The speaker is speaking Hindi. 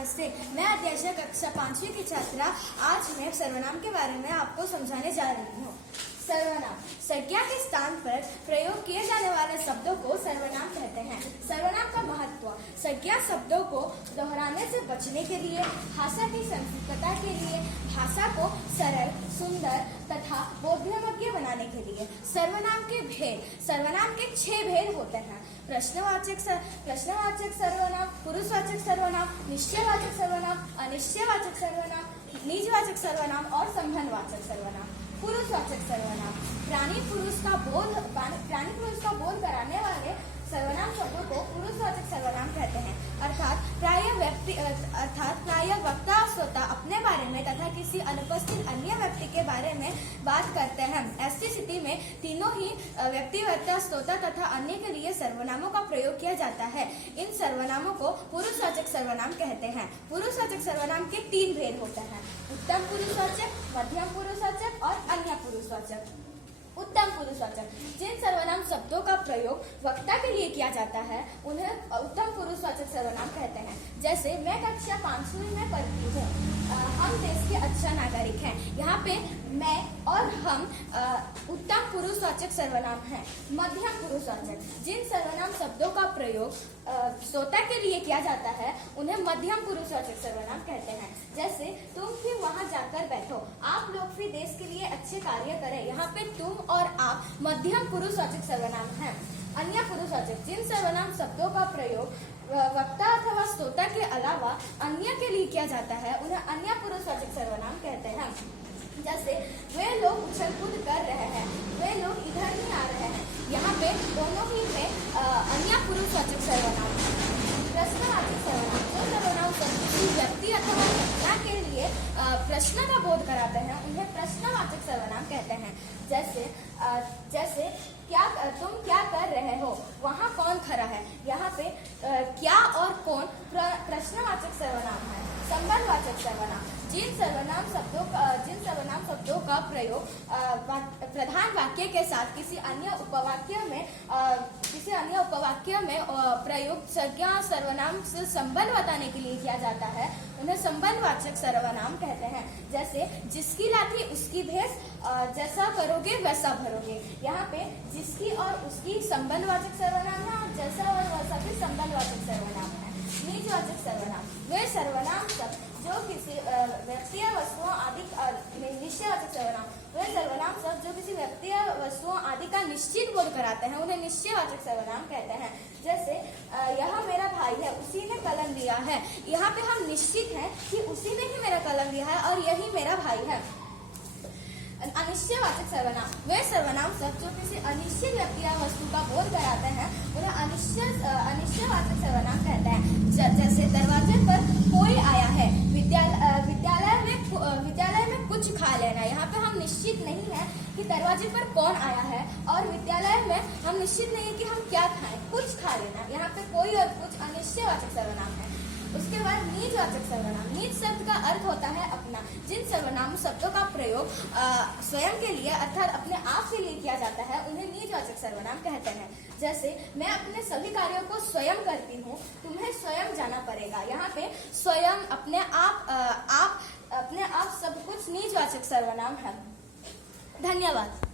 नमस्ते, मैं अध्याय कक्षा 5वीं की छात्रा। आज मैं सर्वनाम के बारे में आपको समझाने जा रही हूँ। सर्वनाम संज्ञा के स्थान पर प्रयोग किए जाने वाले शब्दों को सर्वनाम कहते हैं। सर्वनाम का महत्व संज्ञा शब्दों को दोहराने से बचने के लिए, भाषा की संक्षिप्तता के लिए, भाषा को सरल, सुंदर तथा बोधगम्य बनाने के लिए। सर्वनाम के भेद, सर्वनाम के 6 भेद होते हैं। प्रश्नवाचक सर्वनाम, पुरुषवाचक सर्वनाम, निश्चयवाचक सर्वनाम, अनिश्चयवाचक सर्वनाम, निजवाचक सर्वनाम और संबंधवाचक सर्वनाम। पुरुषवाचक सर्वनाम प्राणी पुरुष का बोध कराने वाले सर्वनाम शब्दों को पुरुषवाचक सर्वनाम कहते हैं। अर्थात प्राय वक्ता स्वतः अपने बारे में तथा किसी अनुपस्थित अन्य व्यक्ति के बारे में बात करते हैं। ऐसी स्थिति में तीनों ही व्यक्ति, वक्ता, श्रोता तथा अन्य के लिए सर्वनामों का प्रयोग किया जाता है। इन सर्वनामों को पुरुषवाचक सर्वनाम कहते हैं। पुरुषवाचक सर्वनाम के 3 भेद होते हैं: उत्तम पुरुषवाचक, मध्यम पुरुषवाचक और अन्य पुरुषवाचक। उत्तम पुरुषवाचक जिन सर्वनाम शब्दों का प्रयोग वक्ता के लिए किया जाता है उन्हें उत्तम पुरुषवाचक सर्वनाम कहते हैं। जैसे मैं कक्षा 5वीं में पढ़ती हूँ, हम देश के अच्छा नागरिक हैं। यहाँ पे मैं और हम उत्तम पुरुषवाचक सर्वनाम हैं। मध्यम पुरुषवाचक जिन सर्वनाम शब्दों का प्रयोग श्रोता के लिए किया जाता है उन्हें मध्यम पुरुषवाचक सर्वनाम कहते हैं। जैसे तुम भी वहाँ जाकर बैठो, आप लोग भी देश के लिए अच्छे कार्य करें। यहाँ पे तुम और आप मध्यम पुरुषवाचक सर्वनाम हैं। अन्य पुरुषवाचक जिन सर्वनाम शब्दों का प्रयोग वक्ता अथवा श्रोता के अलावा अन्य के लिए किया जाता है उन्हें अन्य पुरुषवाचक सर्वनाम कहते हैं। जैसे वे लोग उछल कूद कर रहे हैं, वे लोग इधर ही आ रहे हैं। यहाँ पे दोनों ही में अन्य पुरुषवाचक सर्वनाम है। प्रश्नवाचक सर्वनाम जो सर्वनाम किसी व्यक्ति अथवा घटना के लिए प्रश्न का बोध कराते हैं उन्हें प्रश्नवाचक सर्वनाम कहते हैं। जैसे तुम क्या कर रहे हो, वहाँ कौन खड़ा है। यहाँ पे क्या और कौन प्रश्नवाचक सर्वनाम है। संबंधवाचक सर्वनाम जिन सर्वनाम शब्दों का प्रयोग प्रधान वाक्य के साथ किसी अन्य उपवाक्य में प्रयोग संज्ञा सर्वनाम से संबंध बताने के लिए किया जाता है उन्हें संबंधवाचक सर्वनाम कहते हैं। जैसे जिसकी लाठी उसकी भैंस, जैसा करोगे वैसा भरोगे। यहाँ पे जिसकी और उसकी संबंधवाचक सर्वनाम है और जैसा और वैसा भी संबंधवाचक सर्वनाम है। निजवाचक सर्वनाम वे सर्वनाम शब्द जो किसी व्यक्ति या वस्तुओं आदि निश्चयवाचक सर्वनाम वे सर्वनाम शब्द जो किसी व्यक्ति या वस्तुओं आदि का निश्चित बोध कराते हैं उन्हें निश्चयवाचक सर्वनाम कहते हैं। जैसे यह मेरा भाई है, उसी ने कलम लिया है। यहाँ पे हम निश्चित हैं कि उसी ने ही मेरा कलम लिया है और यही मेरा भाई है। अनिश्चयवाचक सर्वनाम वे सर्वनाम शब्द जो किसी अनिश्चित व्यक्ति या वस्तु का बोध कराते हैं उन्हें अनिश्चयवाचक सर्वनाम कहते हैं। जैसे दरवाजे पर कोई आया है, विद्यालय में कुछ खा लेना। यहाँ पे हम निश्चित नहीं है कि दरवाजे पर कौन आया है और विद्यालय में हम निश्चित नहीं है कि हम क्या खाएं, कुछ खा लेना। यहाँ पे कोई और कुछ अनिश्चयवाचक सर्वनाम है। उसके बाद निजवाचक सर्वनाम निज शब्द का अर्थ होता है अपना। जिन सर्वनाम शब्दों का प्रयोग स्वयं के लिए अर्थात अपने आप के लिए किया जाता है उन्हें निजवाचक सर्वनाम कहते हैं। जैसे मैं अपने सभी कार्यों को स्वयं करती हूँ, तुम्हें स्वयं जाना पड़ेगा। यहाँ पे स्वयं, अपने आप सब कुछ निजवाचक सर्वनाम है। धन्यवाद।